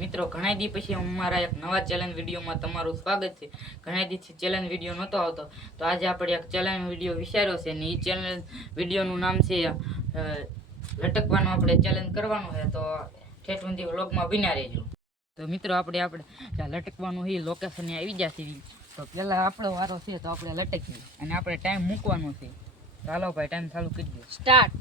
મિત્રો ઘણા દી પછી અમારા એક નવા ચેલેન્જ વિડીયોમાં તમારું સ્વાગત છે। ઘણા દીથી ચેલેન્જ વિડીયો નહોતો આવતો, તો આજે આપણે એક ચેલેન્જ વિડીયો વિચાર્યો છે ને એ ચેલેન્જ વિડીયોનું નામ છે લટકવાનું આપણે ચેલેન્જ કરવાનું છે। તો ઠેઠ સુધી વ્લોગમાં બન્યા રહેજો। તો મિત્રો આપણે લટકવાનું એ લોકેશને આવી ગયા છીએ। તો પહેલાં આપણો વારો છે તો આપણે લટકીએ અને આપણે ટાઈમ મૂકવાનો છે। ચાલો ભાઈ, ટાઈમ ચાલુ કરી દો, સ્ટાર્ટ।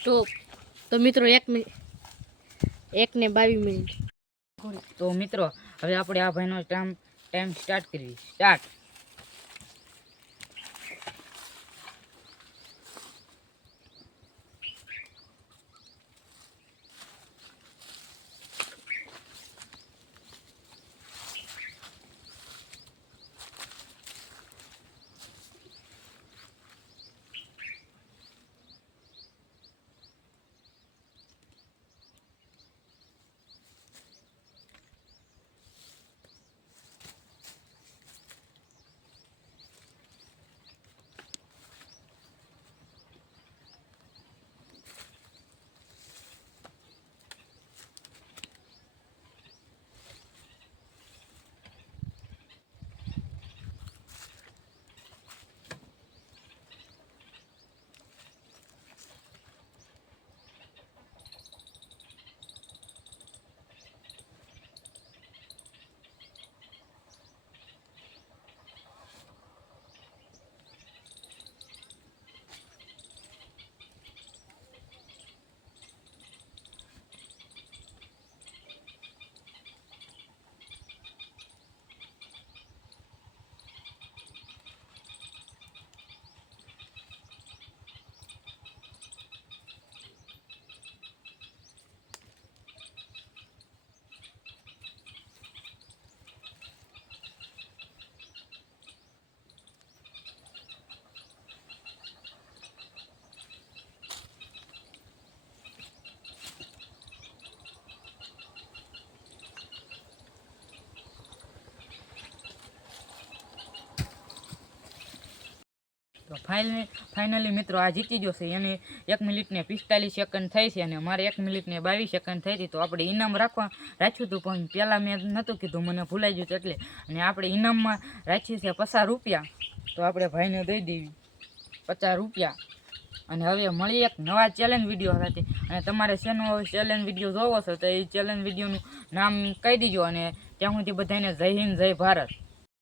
સ્ટોપ। તો મિત્રો 1 ને 22 મિનિટ। તો મિત્રો હવે આપણે આ ભાઈનો ટાઈમ સ્ટાર્ટ કરવી, સ્ટાર્ટ। તો ફાઇનલી મિત્રો આ જીતી ગયો છે। એને 1 મિનિટ ને 45 સેકન્ડ થઈ છે અને મારે 1 મિનિટ ને 22 સેકન્ડ થઈ હતી। તો આપણે ઇનામ રાખ્યું હતું, પણ પહેલાં મેં નહોતું કીધું, મને ભૂલાઈ ગયું એટલે। અને આપણે ઇનામમાં રાખ્યું છે 50 રૂપિયા। તો આપણે ભાઈને દઈ દેવી 50 રૂપિયા। અને હવે મળીએ એક નવા ચેલેન્જ વિડીયો સાથે। અને તમારે શેનો ચેલેન્જ વિડીયો જોવો છો તો એ ચેલેન્જ વિડીયોનું નામ કહી દીજો। અને ત્યાં સુધી બધાને જય હિન્દ, જય ભારત।